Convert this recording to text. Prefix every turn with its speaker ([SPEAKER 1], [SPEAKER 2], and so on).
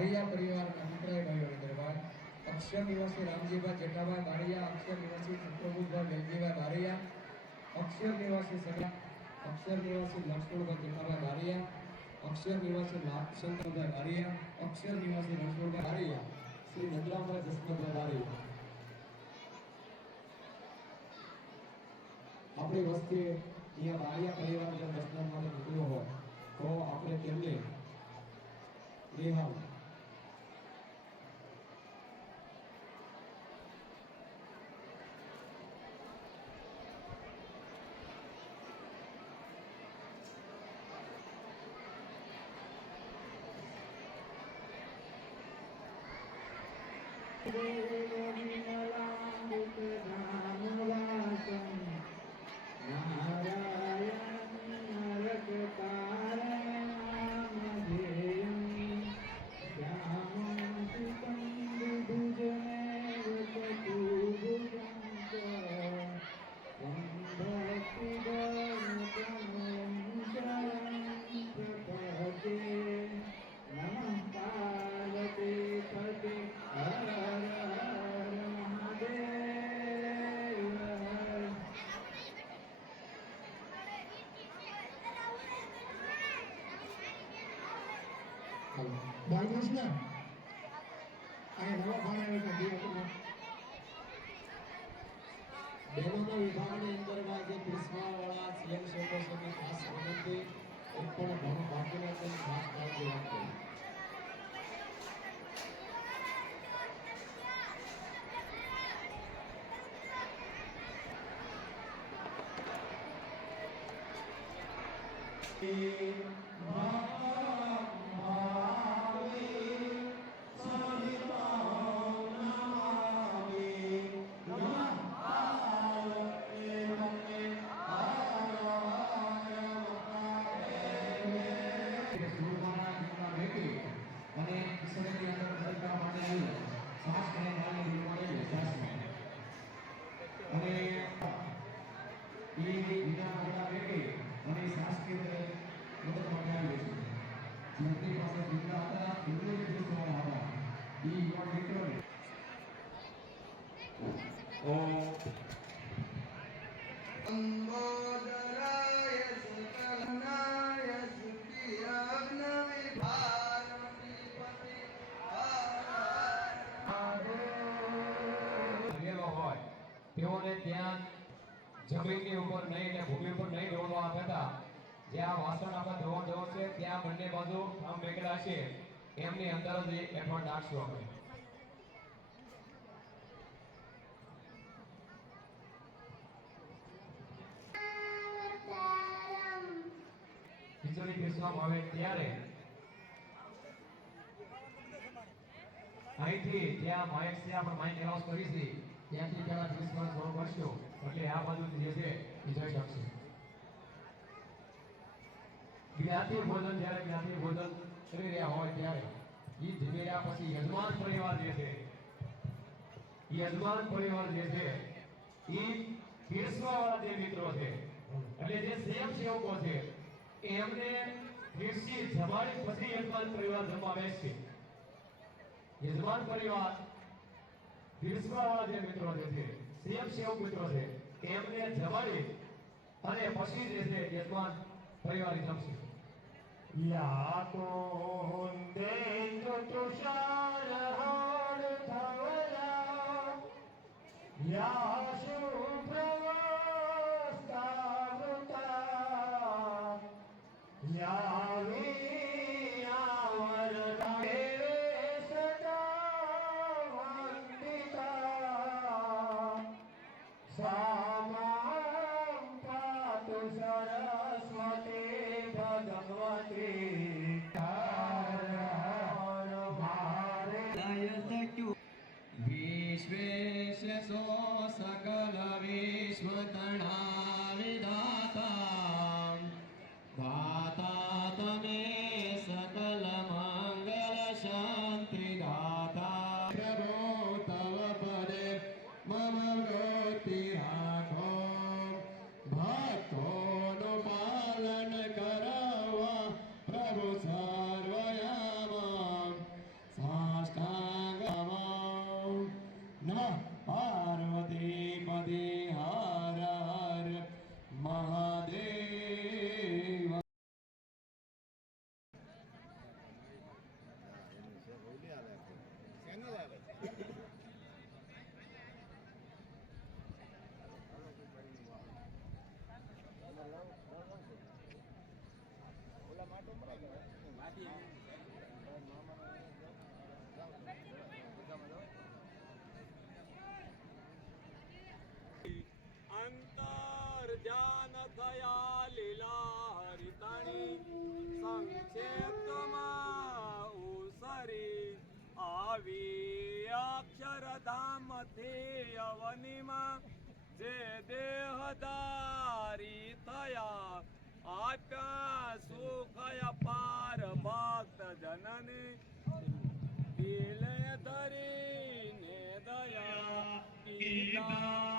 [SPEAKER 1] બાળિયા પરિવારના મિત્રએ ભાઈઓ દરબાર અક્ષર નિવાસી રામજીભાઈ જેઠાભાઈ બાળિયા અક્ષર નિવાસી ચંદ્રભૂતભાઈ વેલજીભાઈ બારૈયા અક્ષર નિવાસી સગા અક્ષર નિવાસી લક્ષ્મણભાઈ જેઠાભાઈ બારૈયા અક્ષર નિવાસી લાભશંકરભાઈ બારૈયા અક્ષર નિવાસી રણછોડભાઈ બારૈયા શ્રી નજરામભાઈ જસવંતભાઈ બારૈયા આપણી વસ્તી અહીંયા બાળિયા પરિવાર જો દર્શન માટે નીકળ્યો હોય તો આપણે તેમને રિહાવ બાળકૃષ્ણ અહીંયા નવા ભાણ આવ્યો છે બે હતો બહેનોના વિભાગની અંદરમાં જે ક્રિસ્માવાળા સ્વયંસેવકો છે એમની ખાસ વિનંતી એક પણ ઘણું બાકી ના છે ખાસ કાળજી રાખજો સુરમાના એ બીજા બધા બેઠી અને શ્વાસ કેન્દ્ર મદદ માટે આવી છે જેમની પાસે જિંદા હતા એમને જ પૂછવાના હતા એ યુવા મિત્રોને
[SPEAKER 2] અંબોદરાય સુકલનાય સુખિયજ્ઞવિભારણીપતિ
[SPEAKER 1] ભણેલો હોય તેઓને ત્યાં જમીનની ઉપર નહીં ને ભૂમિ ઉપર નહીં દોડવા આપતા જ્યાં વાસણ આપણે ધોવા જવો છે, ત્યાં બંને બાજુ આમ મેકડા છે. એમની અંદર જ એઠવાડ નાખશું આપણે. ખીચડી પીસવામાં આવે ત્યારે અહીંથી જ્યાં માઇક છે, આપણે માઇક એલાઉન્સ કરી છે ત્યાંથી પેલા ત્રીસ મિનિટ થોડું કરશું એટલે આ બાજુ જે છે, એ જઈ શકશે. જ્ઞાતિ ભોજન, જ્યારે જ્ઞાતિ ભોજન કરી રહ્યા હોય ત્યારે એ ધીમે રહ્યા પછી યજમાન પરિવાર જે છે, યજમાન પરિવાર જે છે એ પીરસવા વાળા જે મિત્રો છે, એટલે જે સેવ સેવકો છે, એમને પીરસી જમાડી પછી યજમાન પરિવાર જમાવે બેસશે. યજમાન પરિવાર પીરસવા વાળા જે મિત્રો જે છે સ્વયં સેવક મિત્રો છે એમને જમાડી અને પછી જે છે યજમાન પરિવાર જમશે
[SPEAKER 2] યાતોંદેન્દ્ર તુષારહાર ધવલા યા શુભ્રવસ્તાવૃતા યા सकलविश्वतणा क्षेत्रमा उसरी આવી અક્ષરધામથી અવનીમાં જે દેહધારી થયા આપ્યા સુખ અપાર ભક્ત જનની દિલે ધરીને દયા કીધા